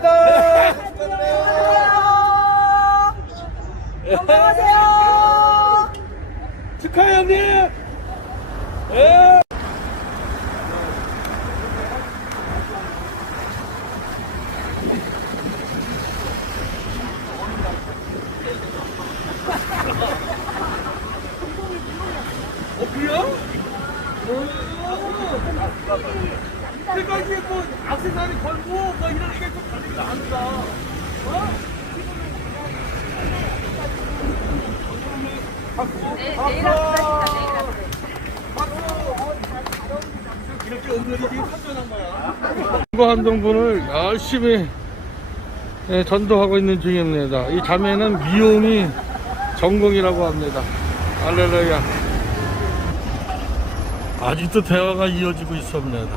축하합니다. 건강하세요. 축하해 형님. 예. 어 그래요? 오. 그러니까 이게 뭐 악세사리 걸고 뭐 이런 게 좀 다른 게 아니다. 어? 네, 내일 합시다. 내일 합시다. 이렇게 오늘이 한전한 거야. 이거 한 정분을 열심히 예, 전도하고 있는 중입니다. 이 자매는 미용이 전공이라고 합니다. 알렐루야. 아직도 대화가 이어지고 있습니다.